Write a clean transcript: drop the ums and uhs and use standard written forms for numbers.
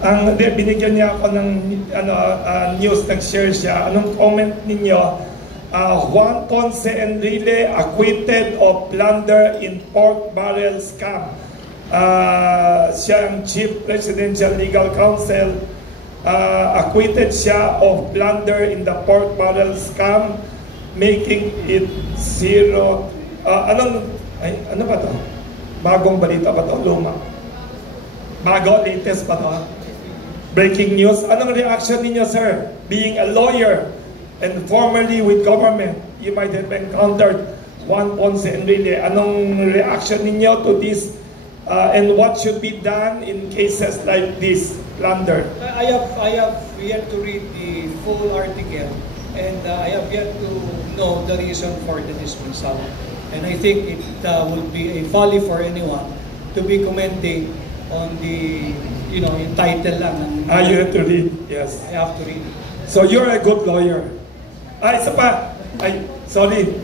Binigyan niya ako ng news, nag-share siya. Anong comment ninyo? Juan Ponce Enrile acquitted of plunder in pork barrel scam. Siya ang Chief Presidential Legal Counsel. Acquitted siya of plunder in the pork barrel scam, making it zero. Ano ba to? Bagong balita ba to? Luma? Bago, latest ba to? Breaking news. Anong reaction ninyo, sir? Being a lawyer and formerly with government, you might have encountered Juan Ponce Enrile. Anong reaction ninyo to this? And what should be done in cases like this, plunder? I have yet to read the full article, and I have yet to know the reason for the dismissal. And I think it would be a folly for anyone to be commenting on the, yung title lang. You have to read, yes. I have to read. So you're a good lawyer. Isa pa. Sorry.